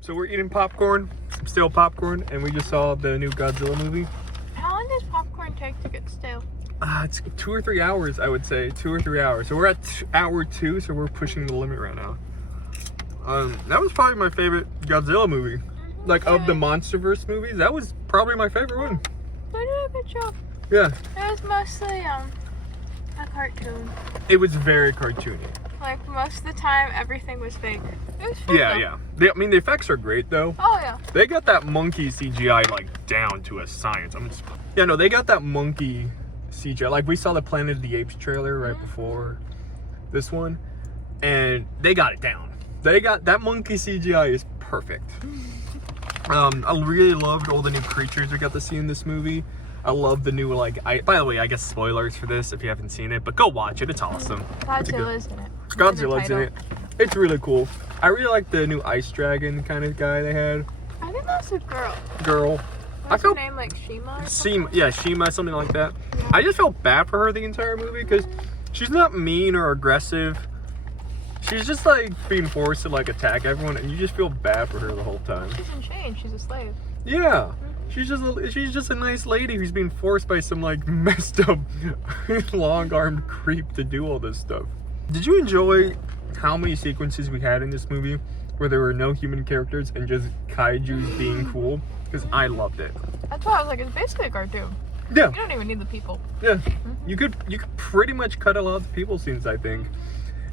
So we're eating popcorn, stale popcorn, and we just saw the new Godzilla movie. How long does popcorn take to get stale? It's 2 or 3 hours, I would say. 2 or 3 hours. So we're at hour 2, so we're pushing the limit right now. That was probably my favorite Godzilla movie. Like, of the MonsterVerse movies, that was probably my favorite one. They did a good job. Yeah. It was mostly, a cartoon. It was very cartoony. Like, most of the time, everything was fake. It was fun, Yeah. I mean, the effects are great, though. Oh, yeah. They got that monkey CGI, like, down to a science. Yeah, no, they got that monkey CGI. Like, we saw the Planet of the Apes trailer right before this one, and they got it down. They got that monkey CGI is perfect. I really loved all the new creatures we got to see in this movie. I love the new, by the way, I guess spoilers for this if you haven't seen it, but go watch it. It's awesome. Godzilla's in it. Godzilla's in it. It's really cool. I really like the new ice dragon kind of guy they had. I think that's a girl. Girl. What's her name, like Shima? Shima, something like that. Yeah. I just felt bad for her the entire movie because she's not mean or aggressive. She's just like being forced to like attack everyone, and you just feel bad for her the whole time. She's in chains. She's a slave. Yeah. She's just a nice lady who's being forced by some like messed up long-armed creep to do all this stuff. Did you enjoy how many sequences we had in this movie where there were no human characters and just kaijus being cool? Because I loved it. That's why I was like, it's basically a cartoon. Yeah. You don't even need the people. Yeah. You could pretty much cut a lot of the people scenes, I think.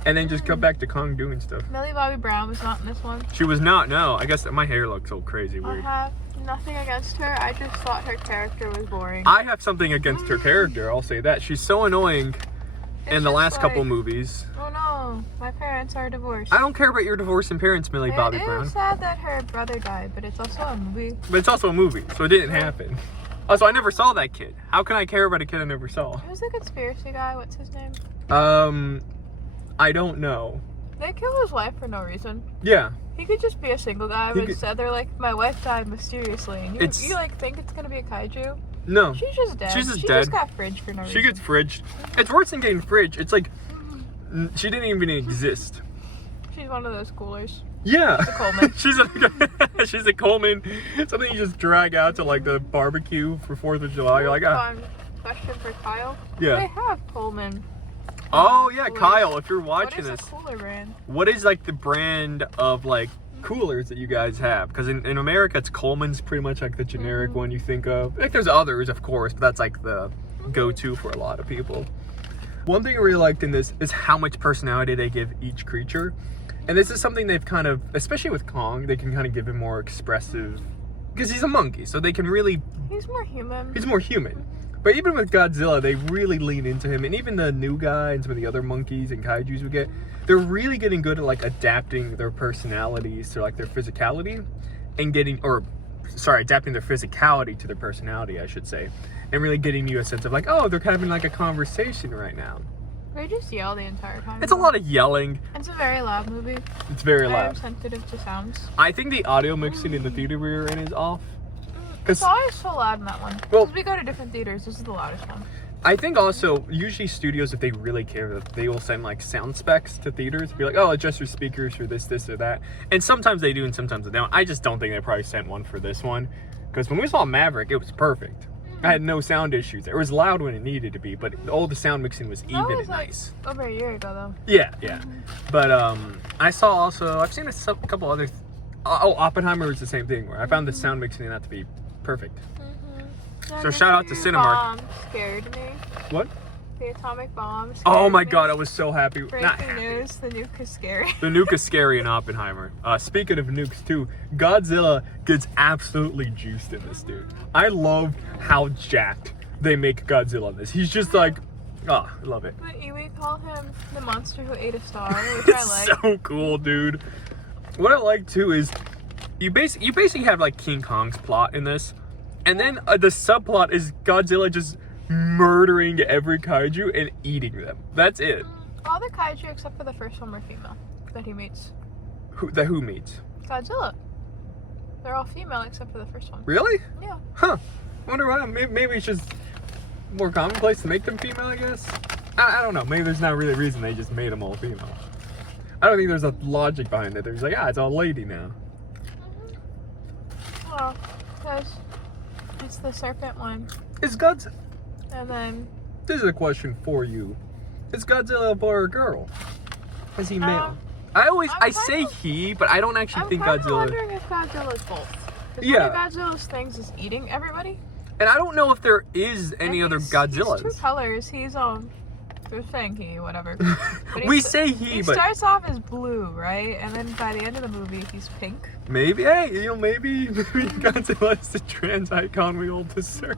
And then just cut back to Kong doing stuff. Millie Bobby Brown was not in this one. She was not, no. I guess my hair looks so crazy weird. I have nothing against her. I just thought her character was boring. I have something against her character, I'll say that. She's so annoying in the last couple movies. Oh no, my parents are divorced. I don't care about your divorcing parents, Millie Bobby Brown. It is sad that her brother died, but it's also a movie. But it's also a movie, so it didn't happen. Also, I never saw that kid. How can I care about a kid I never saw? Who's the conspiracy guy? What's his name? I don't know. They killed his wife for no reason. Yeah. He could just be a single guy, but instead they're like, my wife died mysteriously. And you like think it's gonna be a kaiju? No. She's just dead. She's just she dead. Just got fridged for no reason. She gets fridged. It's worse than getting fridged. It's like, she didn't even exist. She's one of those coolers. Yeah. She's a Coleman. she's a Coleman. Something you just drag out to like the barbecue for 4th of July. You're like, Fun question for Kyle. Yeah. They have Coleman. Oh yeah, coolers. Kyle, if you're watching this. What is a cooler brand? What is like the brand of like coolers that you guys have? Because in America, it's Coleman's pretty much like the generic one you think of. Like there's others, of course, but that's like the go-to for a lot of people. One thing I really liked in this is how much personality they give each creature. And this is something they've kind of, especially with Kong, they can kind of give him more expressive, because he's a monkey, so they can really... He's more human. He's more human. But even with Godzilla, they really lean into him. And even the new guy and some of the other monkeys and kaijus we get, they're really getting good at like adapting their personalities to like their physicality and adapting their physicality to their personality, I should say. And really getting you a sense of like, oh, they're having like a conversation right now. They just yell the entire time. It's a lot of yelling. It's a very loud movie. It's very loud. I'm sensitive to sounds. I think the audio mixing in the theater we were in is off. It's always so loud in that one. Well, we go to different theaters. This is the loudest one. I think also, usually studios, if they really care, they will send like sound specs to theaters. Be like, oh, adjust your speakers for this, or that. And sometimes they do and sometimes they don't. I just don't think they probably sent one for this one. Because when we saw Maverick, it was perfect. I had no sound issues. It was loud when it needed to be, but all the sound mixing was even and nice. Over a year ago, though. Yeah. But I've seen a couple other... Oppenheimer was the same thing, where I found the sound mixing not to be perfect. So shout out to Cinemark. Bomb scared me. What? The atomic bomb scared Oh my me. god, I was so happy. Breaking news, the nuke is scary. The nuke is scary in Oppenheimer. Speaking of nukes too, Godzilla gets absolutely juiced in this, dude. I love how jacked they make Godzilla in this. He's just like, I love it. But we call him the monster who ate a star, which I like. It's so cool, dude. What I like too is you basically have like King Kong's plot in this, and then the subplot is Godzilla just murdering every kaiju and eating them. That's it. All the kaiju except for the first one were female that he meets. Who meets? Godzilla. They're all female except for the first one. Really? Yeah. Huh. Wonder why. Maybe it's just more commonplace to make them female, I guess. I don't know. Maybe there's not really a reason they just made them all female. I don't think there's a logic behind it. They're just like, it's all lady now. Well, because it's the serpent one. Is Godzilla... And then... This is a question for you. Is Godzilla a boy or a girl? Is he male? I say he, but I don't actually think Godzilla... I'm wondering if Godzilla's both. Yeah. One of Godzilla's things is eating everybody. And I don't know if there is any other Godzillas. He's two colors. He's they're saying he, whatever. But We say he, but... He starts off as blue, right? And then by the end of the movie, he's pink. Maybe, hey, maybe Godzilla is the trans icon we all deserve.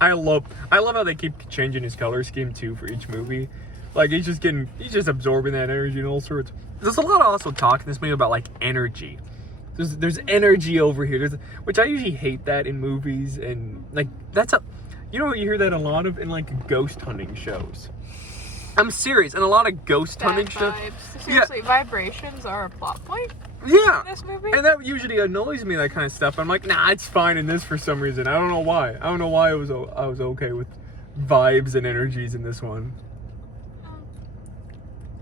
I love how they keep changing his color scheme too for each movie. Like he's just absorbing that energy and all sorts. There's a lot of also talk in this movie about like energy. There's energy over here, which I usually hate that in movies, and like you hear that a lot of in like ghost hunting shows. I'm serious, and a lot of ghost hunting shows. Seriously, vibrations are a plot point. Yeah, in this movie, and that usually annoys me, that kind of stuff. I'm like, nah, it's fine in this for some reason. I don't know why. I don't know why I was okay with vibes and energies in this one.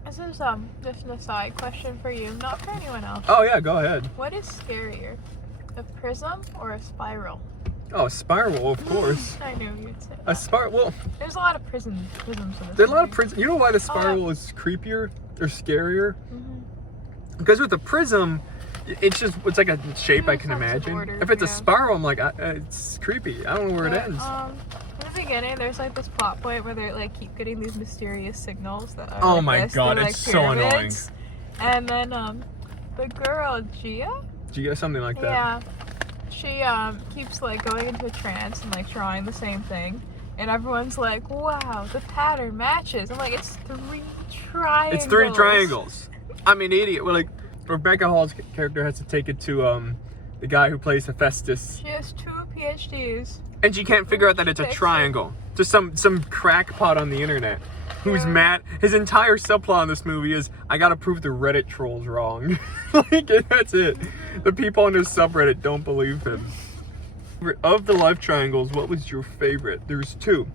This is just an aside question for you, not for anyone else. Oh yeah, go ahead. What is scarier, a prism or a spiral? Oh, a spiral, of course. I knew you'd say that. A spiral. Well, there's a lot of prisms in this. There's a lot of prisms. You know why the spiral is creepier or scarier? Because with a prism, it's like a shape I can imagine. Order, if it's a spiral, I'm like, it's creepy. I don't know where it ends. In the beginning, there's like this plot point where they like keep getting these mysterious signals that are. Oh like my god, like it's so annoying. And then the girl Gia, something like that. Yeah, she keeps like going into a trance and like trying the same thing, and everyone's like, "Wow, the pattern matches." I'm like, "It's 3 triangles." It's 3 triangles. I'm an idiot. Well, like Rebecca Hall's character has to take it to the guy who plays Hephaestus. She has 2 PhDs. And she can't figure out that it's a triangle. Just some crackpot on the internet who's mad. His entire subplot in this movie is, I gotta prove the Reddit trolls wrong. Like, that's it. The people on his subreddit don't believe him. Of the love triangles, what was your favorite? There's 2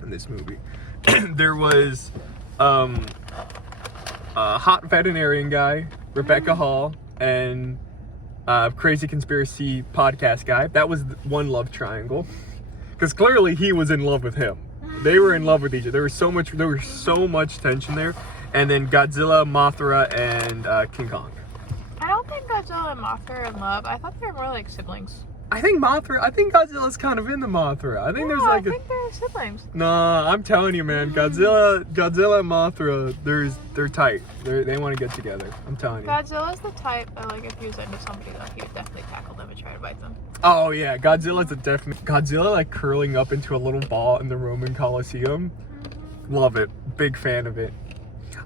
in this movie. There was a hot veterinarian guy, Rebecca Hall, and crazy conspiracy podcast guy. That was one love triangle, because clearly he was in love with him. They were in love with each other. There was so much tension there. And then Godzilla, Mothra, and King Kong. I don't think Godzilla and Mothra are in love. I thought they were more like siblings. I think Godzilla's kind of into Mothra. I think I think they're siblings. Nah, I'm telling you, man. Godzilla and Mothra, they're tight. They want to get together. I'm telling you. Godzilla's the type that, like, if he was into somebody, like, he would definitely tackle them and try to bite them. Oh yeah, Godzilla's a definite. Godzilla like curling up into a little ball in the Roman Colosseum. Love it. Big fan of it.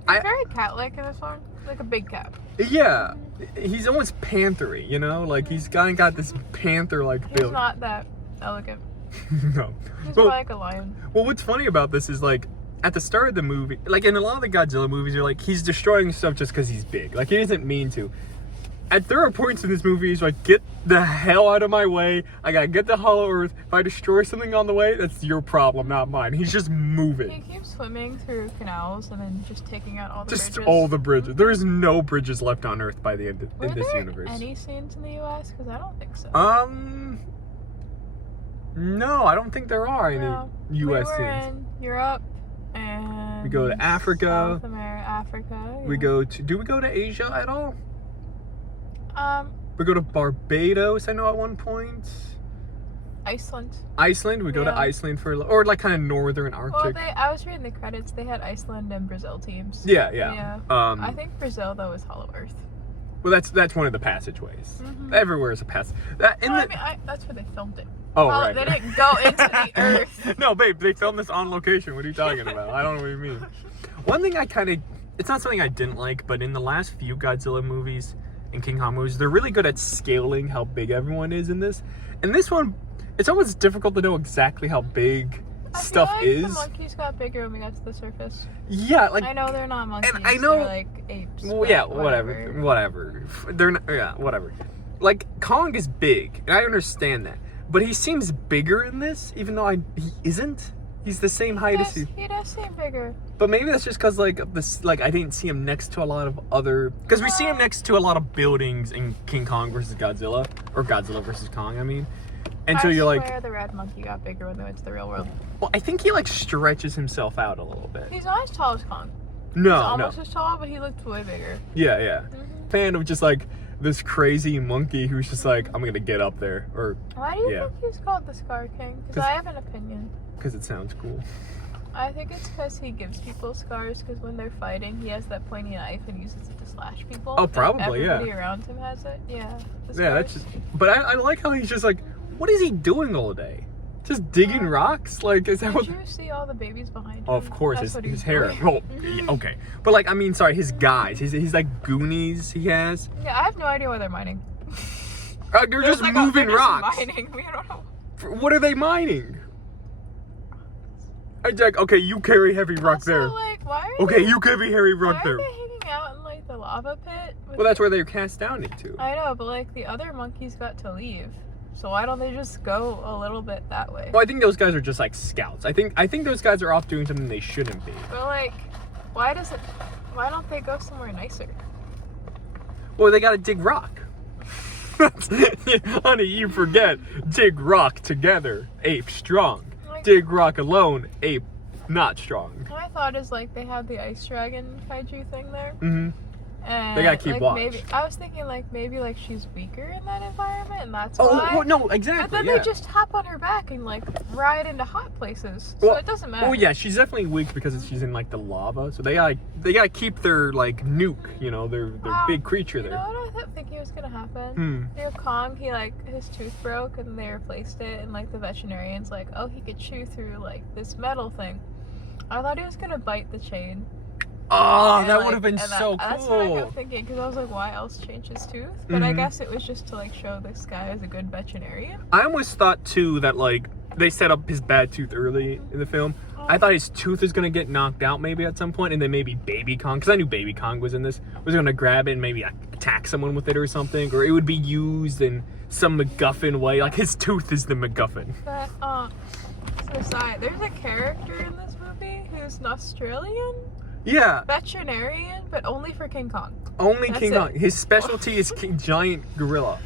He's very cat-like in this one. Like a big cat. Yeah, he's almost panthery, you know? Like, he's kind of got this panther-like build. He's not that elegant. No. He's more like a lion. Well, what's funny about this is, like, at the start of the movie, like, in a lot of the Godzilla movies, you're like, he's destroying stuff just because he's big. Like, he doesn't mean to. There are points in this movie, he's like, get the hell out of my way. I gotta get the Hollow Earth. If I destroy something on the way, that's your problem, not mine. He's just moving. He keeps swimming through canals and then just taking out all the bridges. Just all the bridges. There is no bridges left on Earth by the end in this universe. Were there any scenes in the U.S.? Because I don't think so. No, I don't think there are any U.S. We were scenes. in Europe and we go to Africa. South America, Africa. Yeah. Do we go to Asia at all? We go to Barbados, I know, at one point. Iceland. We go to Iceland or like kind of northern Arctic. Well, I was reading the credits. They had Iceland and Brazil teams. Yeah. I think Brazil though is Hollow Earth. Well, that's one of the passageways. Everywhere is a pass. That's where they filmed it. Oh, right. They didn't go into the Earth. No, babe, they filmed this on location. What are you talking about? I don't know what you mean. One thing it's not something I didn't like, but in the last few Godzilla movies and King Kong movies, they're really good at scaling how big everyone is in this. And this one, it's almost difficult to know exactly how big stuff is. The monkeys got bigger when we got to the surface. Yeah, like I know they're not monkeys. And I know they're like apes. Well, yeah, whatever. They're not. Yeah, whatever. Like Kong is big, and I understand that, but he seems bigger in this, even though he isn't. He's the same height as you. He does seem bigger. But maybe that's just because like this, like I didn't see him next to a lot of other. Because we see him next to a lot of buildings in King Kong versus Godzilla, or Godzilla versus Kong. I mean, and so you're like, I swear the red monkey got bigger when they went to the real world. well, I think he like stretches himself out a little bit. He's not as tall as Kong. No, He's almost as tall, but he looked way bigger. Yeah, yeah. Fan of just like this crazy monkey who's just like, I'm gonna get up there, or Why do you think he's called the Scar King? Because I have an opinion. because it sounds cool. I think it's because he gives people scars, because when they're fighting, he has that pointy knife and uses it to slash people. Oh, probably, and yeah. everybody around him has it. Yeah. Yeah, that's just. But I like how he's just like, what is he doing all day? Just digging rocks? Like, is that Did what? you see all the babies behind him? Oh, of course, That's what his he's hair. doing. Oh, yeah, okay. But like, I mean, sorry, his guys. He's like Goonies. He has. Yeah, I have no idea why they're mining. They're just moving rocks. Mining. We don't know. What are they mining? I like, okay, you carry heavy rock Also, there. like, why are Okay, they, you carry heavy rock why there. are they hanging out in like the lava pit? Well, that's where they're cast down into. I know, but like the other monkeys got to leave, so why don't they just go a little bit that way? Well, I think those guys are just like scouts. I think those guys are off doing something they shouldn't be. But like, why don't they go somewhere nicer? Well, they gotta dig rock. Honey, you forget. Dig rock together, ape strong. Like, Dig rock alone, ape not strong. my thought is like they have the ice dragon kaiju thing there. Mm-hmm. And They gotta keep like, watch. Maybe I was thinking like maybe like she's weaker in that environment, and that's Oh, why. well, no, exactly. But then yeah. they just hop on her back and like ride into hot places, so Well, it doesn't matter. Oh yeah, she's definitely weak because she's in like the lava. So they gotta keep their like nuke, you know, their big creature You there. know what I thought thinking was gonna happen? Hmm. You know, Kong, he like his tooth broke and they replaced it, and like the veterinarian's like, oh, he could chew through like this metal thing. I thought he was gonna bite the chain. Oh, And, that like, would have been and so That's what I cool. kept thinking, because I was like, why else change his tooth? But I Mhm. guess it was just to like show this guy as a good veterinarian. I almost thought too that like they set up his bad tooth early in the film. I thought his tooth was gonna get knocked out maybe at some point, and then maybe Baby Kong, because I knew Baby Kong was in this, was gonna grab it and maybe attack someone with it or something, or it would be used in some MacGuffin way. Like his tooth is the MacGuffin. But to the side, there's a character in this movie who's an Australian Yeah, veterinarian, but only for King Kong. only That's King it. Kong. His specialty is giant gorilla.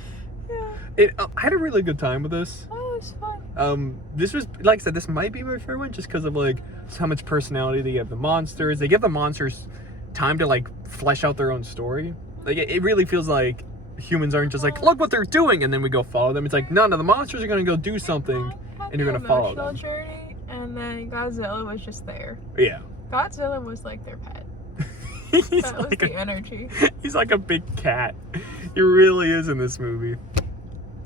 Yeah, I had a really good time with this. oh, it was fun. This was, like I said, this might be my favorite one just because of like how much personality they give the monsters. They give the monsters time to like flesh out their own story. Like it really feels like humans aren't just like, look what they're doing, and then we go follow them. It's like, no, the monsters are gonna go do something, and you're gonna follow Emotional them. journey, and then Godzilla was just there. Yeah. Godzilla was like their pet. he's That was like the energy. he's like a big cat. He really is in this movie.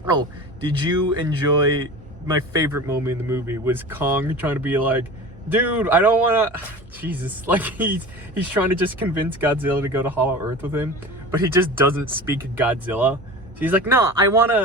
Oh, did you enjoy my favorite moment in the movie was Kong trying to be like, dude, I don't want to. Jesus, like he's trying to just convince Godzilla to go to Hollow Earth with him, but he just doesn't speak Godzilla. So he's like, no,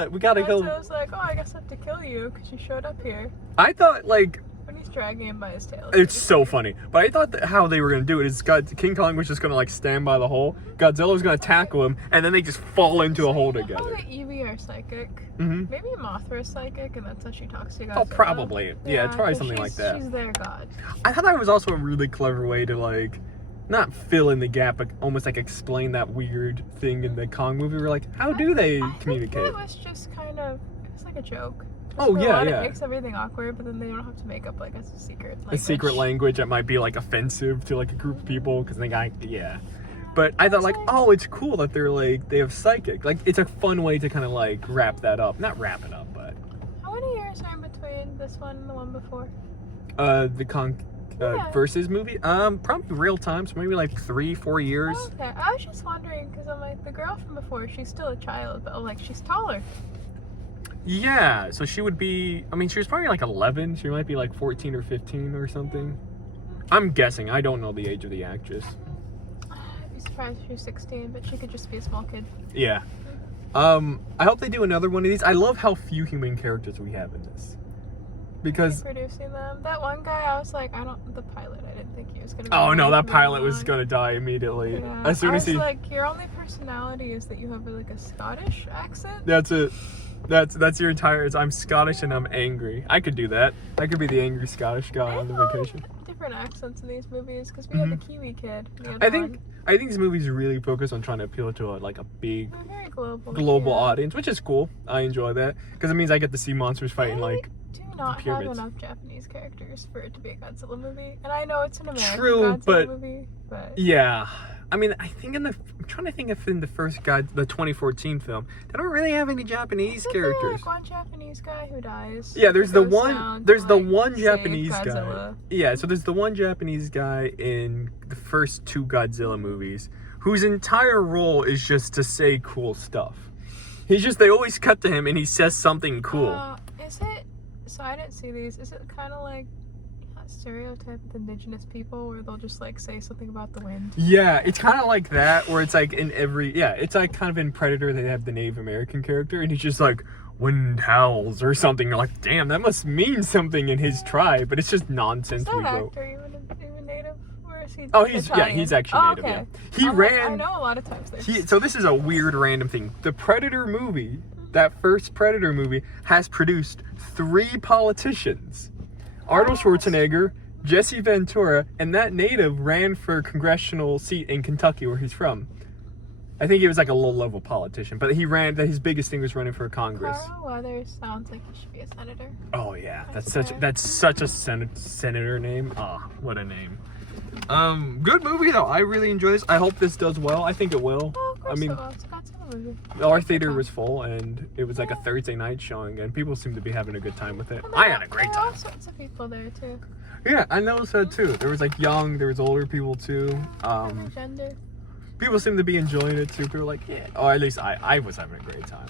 we gotta go. Godzilla's like, oh, I guess I have to kill you because you showed up here. I thought like When he's dragging him by his tail. it's so funny, but I thought that how they were gonna do it is King Kong was just gonna like stand by the hole, Godzilla was gonna tackle him, and then they just fall into a hole Oh, together. the Eevee are psychic. Mm-hmm. Maybe Mothra is psychic, and that's how she talks to Godzilla. Oh, probably. Yeah, it's probably 'cause something like that. She's their god. I thought that was also a really clever way to like, not fill in the gap, but almost like explain that weird thing in the Kong movie. We're like, how do they I communicate? think that was just kind of, it was like a joke. Just Oh, for yeah, one, yeah. It makes everything awkward, but then they don't have to make up like a secret language. A secret language that might be like offensive to like a group of people because they got, yeah. But I thought like, oh, it's cool that they're like, they have psychic. Like, it's a fun way to kind of like wrap that up. Not wrap it up, but. How many years are in between this one and the one before? The Kong Yeah. versus movie? Probably real time, so maybe like 3-4 years. Oh, okay, I was just wondering because I'm like the girl from before. She's still a child, but like she's taller. Yeah, so she would be, I mean, she was probably like 11. She might be like 14 or 15 or something. I'm guessing. I don't know the age of the actress. I'd be surprised if she was 16, but she could just be a small kid. Yeah. I hope they do another one of these. I love how few human characters we have in this. Because, Producing them. That one guy, I was like, the pilot, I didn't think he was gonna be oh no, alive that for very pilot was long. gonna die immediately. Yeah. As soon I as was he, like, your only personality is that you have like a Scottish accent. that's it. That's your entire. I'm Scottish and I'm angry. I could do that. I could be the angry Scottish guy on the vacation. Different accents in these movies because we had the Kiwi kid. I think these movies really focus on trying to appeal to a big very global global audience, which is cool. I enjoy that because it means I get to see monsters fighting like. Do not pyramids. have enough Japanese characters for it to be a Godzilla movie, and I know it's an American True, Godzilla movie, but yeah. I mean, I think I'm trying to think if in the first the 2014 film, they don't really have any Japanese characters. There like one Japanese guy who dies. Yeah, there's the Goes one. down There's to, the like, one save Japanese guy. Godzilla. Yeah, so there's the one Japanese guy in the first 2 Godzilla movies, whose entire role is just to say cool stuff. They always cut to him and he says something cool. Is it? So I didn't see these. Is it kind of like that stereotype with indigenous people where they'll just like say something about the wind? Yeah, it's kind of like that, where it's like in it's like kind of in Predator they have the Native American character and he's just like, wind howls or something. You're like, damn, that must mean something in his tribe, but it's just nonsense. Is that we wrote. actor even native? Or is he He's Italian? he's actually native. Okay. Yeah, he ran. I know a lot of times there's. So this is a weird random thing. The Predator movie, that first Predator movie, has produced 3 politicians. Arnold Schwarzenegger, Jesse Ventura, and that native ran for a congressional seat in Kentucky where he's from. I think he was like a low-level politician, but he ran. His biggest thing was running for Congress. Carl Weathers sounds like he should be a senator. Oh yeah, that's swear. such a senator name. Ah, what a name. Good movie though. I really enjoy this. I hope this does well. I think it will. Oh, of course I mean, it will. It's a Godzilla movie. our theater was full and it was like a Thursday night showing and people seemed to be having a good time with it. I had a great There are all time. sorts of people there too. Yeah, I noticed that too. There was like young, there was older people too. Different gender. People seemed to be enjoying it too. People were like, yeah. Or at least I was having a great time.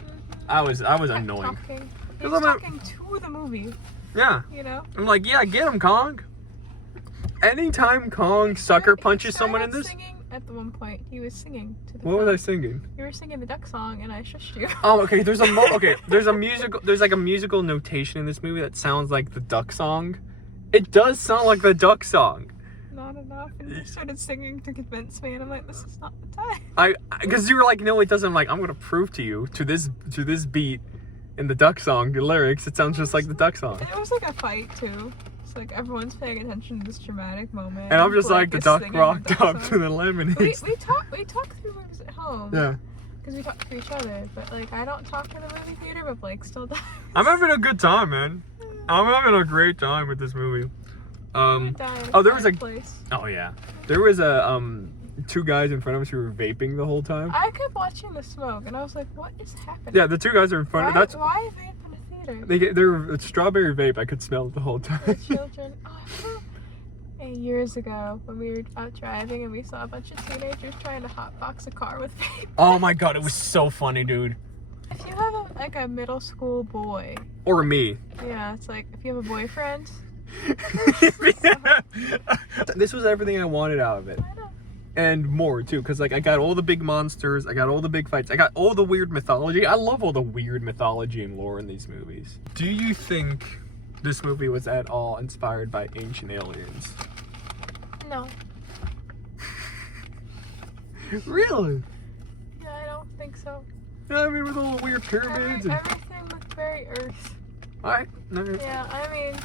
I was annoying. Talking. He 'Cause was I'm a- talking to the movie. Yeah. You know. I'm like, yeah, get him, Kong. Anytime Kong sucker punches He someone in started this. Singing at the one point, he was singing to the. What was I film. singing? You were singing the duck song, and I shushed you. Oh, okay. There's a musical. There's like a musical notation in this movie that sounds like the duck song. It does sound like the duck song. Not enough, and you started singing to convince me, and I'm like, this is not the time. Because you were like, no, it doesn't. I'm like, I'm gonna prove to you to this beat in the duck song, the lyrics. It sounds just like the duck song. And it was like a fight too. It's like everyone's paying attention to this dramatic moment. And I'm just like, the is duck singing rocked duck up song. to the lemon. We talk through movies at home. Yeah. Because we talk to each other, but like I don't talk to the movie theater, but Blake still does. I'm having a good time, man. I'm having a great time with this movie. There was a place. Oh yeah, there was a 2 guys in front of us who were vaping the whole time. I kept watching the smoke, and I was like, "What is happening?" Yeah, the 2 guys are in front. Why vape in a theater? They're a strawberry vape. I could smell it the whole time. The children. Oh, I remember years ago when we were out driving and we saw a bunch of teenagers trying to hotbox a car with vape. Oh my god, it was so funny, dude. If you have a middle school boy, Or me. yeah, it's like if you have a boyfriend. This was everything I wanted out of it. I know. And more too, because like I got all the big monsters, I got all the big fights, I got all the weird mythology. I love all the weird mythology and lore in these movies. Do you think this movie was at all inspired by ancient aliens? No. Really? Yeah, I don't think so. I mean, with all the weird pyramids and Everything looked very Earth. alright. Yeah, I mean,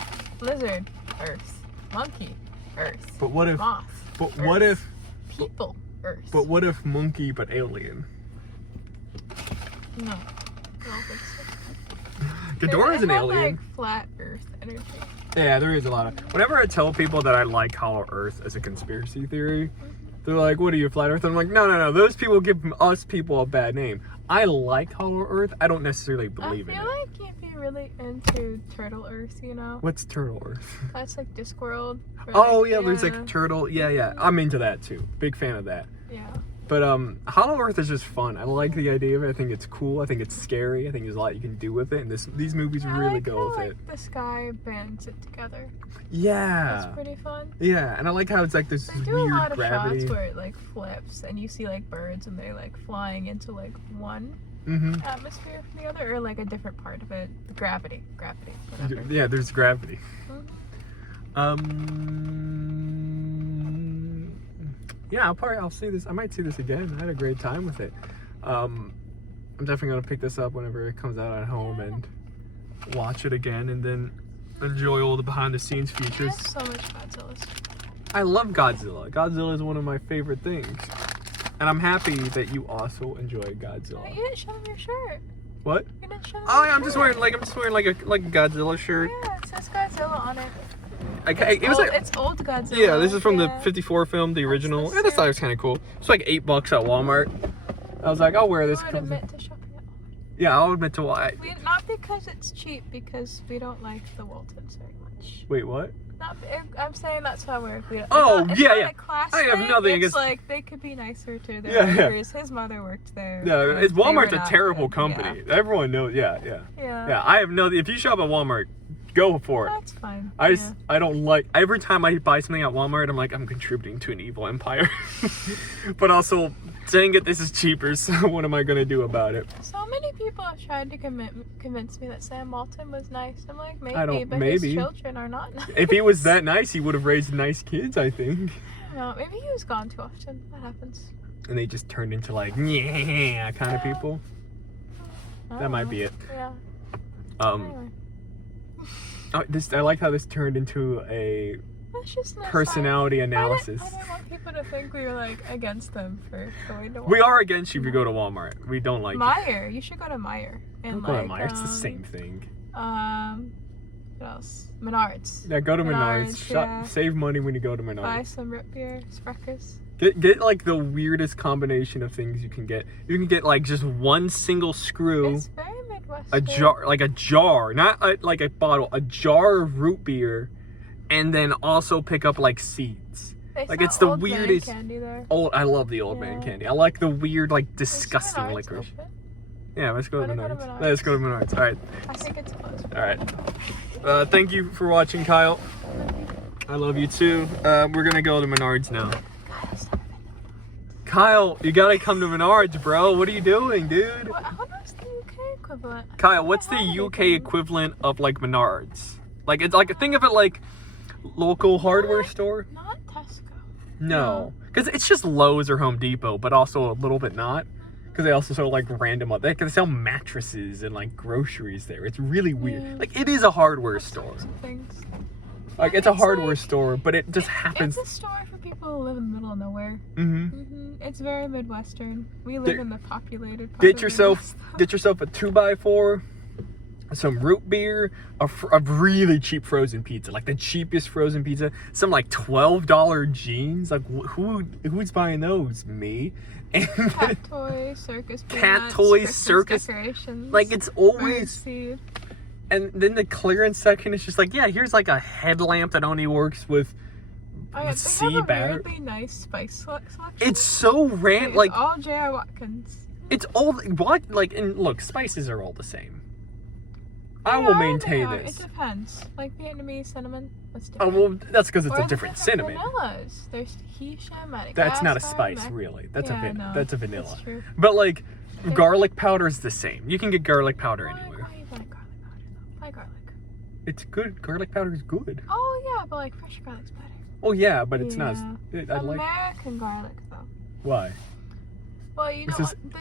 lizard, Earth. Monkey, Earth. But what if? Moth. But Earth. what if? People, Earth. But what if monkey but alien? No. I don't think so. Ghidorah's an It had, alien. like flat Earth energy. Yeah, there is a lot of. Whenever I tell people that I like Hollow Earth as a conspiracy theory, they're like, "What are you, flat Earth?" I'm like, "No. Those people give us people a bad name. I like Hollow Earth. I don't necessarily believe in I it." feel like you'd be really into Turtle Earth, you know? What's Turtle Earth? That's like Discworld. where, Oh like, yeah, there's like turtle. Yeah. I'm into that too. Big fan of that. Yeah. But Hollow Earth is just fun. I like the idea of it. I think it's cool. I think it's scary. I think there's a lot you can do with it, and these movies I really like go how, with like, it. the sky bands it together. Yeah. That's pretty fun. Yeah, and I like how it's like this They do a weird lot of gravity. shots where it like flips and you see like birds and they're like flying into like one Mm-hmm. atmosphere from the other, or like a different part of it. The gravity, whatever. Yeah, there's gravity. Mhm. Yeah, I'll see this. I might see this again. I had a great time with it. I'm definitely gonna pick this up whenever it comes out at home and watch it again, and then enjoy all the behind the scenes We features. have so much Godzillas. I love Godzilla. Godzilla is one of my favorite things, and I'm happy that you also enjoy Godzilla. You didn't show them your shirt. What? You didn't show them Oh, your yeah, I'm just shirt. wearing like a Godzilla shirt. Yeah, it says Godzilla on it. It was like, It's old Godzilla. yeah, this is from the yeah. 54 film, the original. the And this thought it was suit. kind of cool. It's like $8 at Walmart. I was like, I'll wear this. I would admit to shopping at Walmart. Yeah, I'll admit to why. Not because it's cheap, because we don't like the Waltons very much. Wait, what? I'm saying that's why we don't. Oh, it's yeah, not yeah. A class I have thing, nothing it's against- like they could be nicer to their Yeah, yeah. workers. His mother worked there. Yeah, and Walmart's they were a not terrible good. company. Everyone knows. Yeah. Yeah. Yeah, I have no. If you shop at Walmart, go for it. That's fine. I don't like. Every time I buy something at Walmart, I'm like, I'm contributing to an evil empire. But also, dang it, this is cheaper. So what am I gonna do about it? So many people have tried to convince me that Sam Walton was nice. I'm like, maybe, I don't- but maybe. his children are not nice. If he was that nice, he would have raised nice kids, I think. No, maybe he was gone too often. That happens. And they just turned into like, yeah, kind of people. I That don't might know. be it. Yeah. Um, Anyway, I like how this turned into a that's just an aside. personality analysis. I didn't want people to think we were like against them for going to Walmart. We are against you if you go to Walmart. We don't like Meyer. You should go to Meyer. you. And Don't go to like, Meijer. It's the same thing. What else? Menards. Yeah, go to Menards. Menards, yeah. Save money when you go to Buy Menards. some root beer, Spreckers. Get like the weirdest combination of things you can get. You can get like just one single screw, It's very Midwestern. a jar, not like a bottle, a jar of root beer, and then also pick up like seeds. They like, sell it's the Old Man weirdest- candy there. I love the old man Yeah. candy. I like the weird, like Is disgusting Menards licorice. open? Yeah, let's go to Wanna go to Menards. Menards? Let's go to Menards. All right, I think it's closed. all right. Thank you for watching, Kyle. I love you too. We're gonna go to Menards now. Kyle, you gotta come to Menards, bro. What are you doing, dude? How much the UK equivalent? Kyle, what's the I don't have UK anything. equivalent of like Menards? Like, it's like, think of it like local hardware store. Not Tesco. No, because it's just Lowe's or Home Depot, but also a little bit not. Because they also sell like random, they can sell mattresses and like groceries there. It's really weird. Yeah. Like, it is a hardware store. Some things. Like, it's a It's hardware like- store, but it just happens. It's a store for people who live in the middle of nowhere. Mm-hmm. It's very Midwestern. We live There- in the populated part Get of yourself a 2x4, some root beer, a really cheap frozen pizza, like the cheapest frozen pizza, some like $12 jeans. Like, who's buying those? Me. And Cat toys, circus Cat peanuts, toys, Christmas circus- decorations. like, it's bird always. seed. And then the clearance section is just like, yeah, here's like a headlamp that only works with Oh, yeah, they C have a battery. weirdly nice spice selection. It's so random. It's Like, all J.R. Watkins. it's all what? Like, and look, spices are all the same. I They will are, maintain they are. this. It depends. Like Vietnamese cinnamon, that's Oh, different. well, that's because it's Or a the different different cinnamon. vanillas. There's Keisha, Madagascar. That's not a spice, really. That's Yeah, no, that's a vanilla. That's true. But like, garlic powder is the same. You can get garlic powder Why anywhere. you like garlic powder though? Why garlic? It's good. Garlic powder is good. Oh yeah, but like fresh garlic's better. Oh yeah, but it's not. Yeah. I like. American garlic though. Why? Well, you know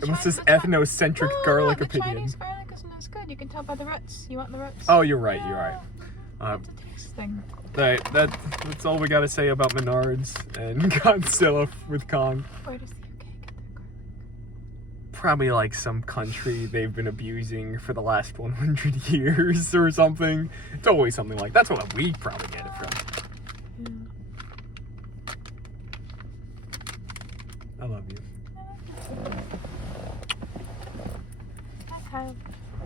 What's this the ethnocentric garlic the opinion? Chinese garlic isn't as good. You can tell by the roots. You want the roots? Oh, you're right. You're right. It's a taste thing. Right, that's all we gotta say about Menards and Godzilla with Kong. Where does the UK get their garlic? Probably like some country they've been abusing for the last 100 years or something. It's always something like that's what we probably get it from. Yeah. I love you. Okay.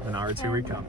Menards, here we come.